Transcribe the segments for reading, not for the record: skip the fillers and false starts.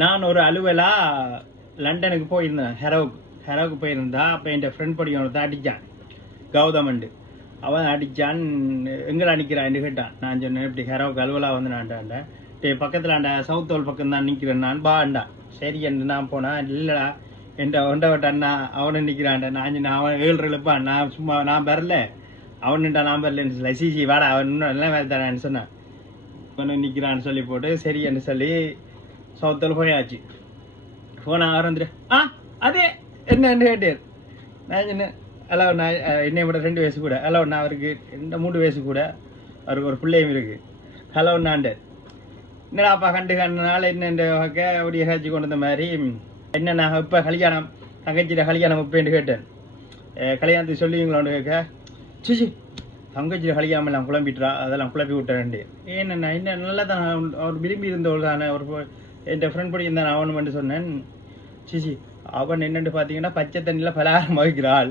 நான் ஒரு அலுவலா லண்டனுக்கு போயிருந்தேன். ஹெரோவுக்கு போயிருந்தா. அப்போ என் ஃப்ரெண்ட் படிக்கணும் அடித்தான், கௌதமண்டு. அவன் அடித்தான். எங்கே நிற்கிறான்னு கேட்டான். நான் சொன்னேன், இப்படி ஹெரோவுக்கு அலுவலா வந்து நான்டாண்ட பக்கத்தில் ஆண்டா சவுத் ஹோல் பக்கம் தான் நிற்கிறேன் நான் பாண்டா. சரி என்று நான் போனேன். இல்லைடா என் ஒண்டவட்டான்னா அவனு நிற்கிறான்டா. நான் அவன் 7 எழுப்பான். நான் சும்மா நான் வரல, அவனுண்டா நான் வரலன்னு சொல்ல. சிசி வாடா அவன் இன்னும் எல்லாம் வேலை தரான்னு சொன்னான். இவனு நிற்கிறான்னு சொல்லி போட்டு சரி என்று சொல்லி சவுத்தில் போயாச்சு. போனா ஆரம்பிச்சிட்டு அதே என்னன்னு கேட்டார். நான் சொன்னேன், ஹலோ நான் என்னை விட 2 வயசு கூட. ஹலோ நான் அவருக்கு 3 வயசு கூட, அவருக்கு ஒரு பிள்ளையும் இருக்கு. ஹலோ நாண்டர் என்னடாப்பா கண்டுனால என்ன வகை அப்படி காய்ச்சி கொண்டு வந்த மாதிரி என்ன. நான் இப்போ கல்யாணம் தங்கச்சியில கல்யாணம் இப்பேன்னு கேட்டேன். கல்யாணத்துக்கு சொல்லுவீங்களோன்னு கேட்க, சிச்சி தங்கச்சியில கல்யாணம் எல்லாம் குழம்பிட்டுறா, அதெல்லாம் குழப்பி விட்டுறேன்ட்டு. ஏன்னா என்ன நல்லா தான் அவர் விரும்பி இருந்தவள் தானே. ஒரு என் ஃப்ரெண்ட் படி இருந்தான் அவனு சொன்னேன். சிச்சி அவன் என்னென்னு பார்த்தீங்கன்னா பச்சை தண்ணியில் பலகாரம் வைக்கிறாள்,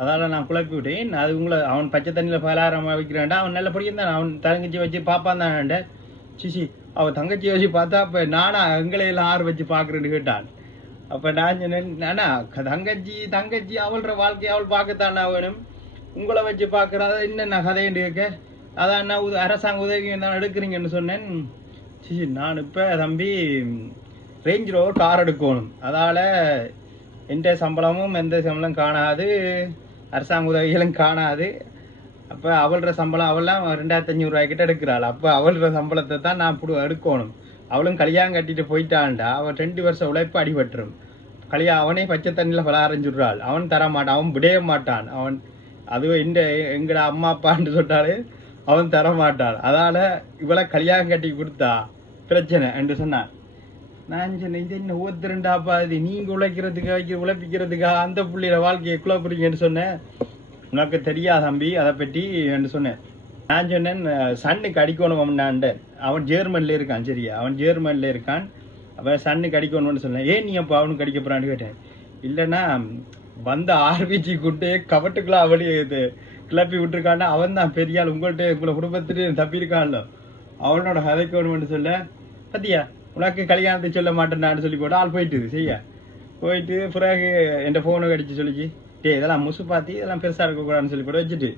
அதால் நான் குழப்பி விட்டேன். அது உங்களை அவன் பச்சை தண்ணியில் பலகாரம் வைக்கிறான்டா. அவன் நல்ல படியிருந்தான். அவன் தங்கச்சி வச்சு பார்ப்பான் தானே. சிச்சி அவன் தங்கச்சி வச்சு பார்த்தா அப்போ நானா எங்களையெல்லாம் ஆறு வச்சு பார்க்குறேன்னு கேட்டான். அப்போ நான் சொன்னேன், நானா தங்கச்சி அவளோட வாழ்க்கையை அவள் பார்க்கத்தானா வேணும், உங்களை வச்சு பார்க்குறத என்னென்ன கதைன்னு கேட்க, அதான் என்ன அரசாங்க உதவி தான் எடுக்கிறீங்கன்னு சொன்னேன். சிச்சி நான் இப்போ தம்பி ரேஞ்ச் ரோவர் கார் எடுக்கணும், அதால் எந்த சம்பளமும் எந்த சம்பளம் காணாது, அரசாங்க உதவிகளும் காணாது. அப்போ அவளோட சம்பளம் அவள்லாம் 2500 ரூபாய்க்கிட்ட எடுக்கிறாள். அப்போ அவளோட சம்பளத்தை தான் நான் எடுக்கணும். அவளும் கல்யாணம் கட்டிட்டு போயிட்டான்டா. அவன் 2 வருஷம் உழைப்பு அடிபட்டுரும். அவனே பச்சை தண்ணியில் பலகாரஞ்சுடுறாள். அவன் தர மாட்டான், அவன் விடைய மாட்டான். அவன் அதுவும் எங்கட அம்மா அப்பான்னு சொன்னாலே அவன் தர மாட்டான். அதால் இவளை கல்யாணம் கட்டி கொடுத்தா பிரச்சனை என்று சொன்னான். நான் சொன்னேன், இது என்ன ஒவ்வொருத்தருண்டாப்பா, இது நீங்கள் உழைப்பிக்கிறதுக்கா அந்த புள்ளியோட வாழ்க்கையை குழப்புறீங்கன்னு சொன்னேன். உனக்கு தெரியாது தம்பி அதை பற்றி என்று சொன்னேன். நான் சொன்னேன், சன்னுக்கு அடிக்கணும் அவனாண்ட. அவன் ஜெர்மனில் இருக்கான். சரியா, அவன் ஜெர்மனில் இருக்கான். அவன் சன்னுக்கு அடிக்கணும்னு சொன்னேன். ஏன் நீ அப்போ அவனுக்கு அடிக்க போறான்னு கேட்டேன். இல்லைன்னா வந்த ஆர்பிஜி கூட்டு கவட்டுக்குள்ள அவளி கிளப்பி விட்டுருக்கான்னா அவன் தான் பெரிய ஆள், உங்களை குடும்பத்துட்டு தப்பியிருக்கான்ல, அவனோட கதைக்கணும்னு சொல்ல. பத்தியா உனக்கு கல்யாணத்தை சொல்ல மாட்டேன்னான்னு சொல்லி போட்டு ஆள் போயிட்டுது. சரியா, போயிட்டு பிறகு என் ஃபோனுக்கு அடிச்சு சொல்லிச்சு, இதெல்லாம் முசு பாத்தி இதெல்லாம் பெருசா இருக்கக்கூடாதுன்னு சொல்லி போட்டு வச்சுட்டு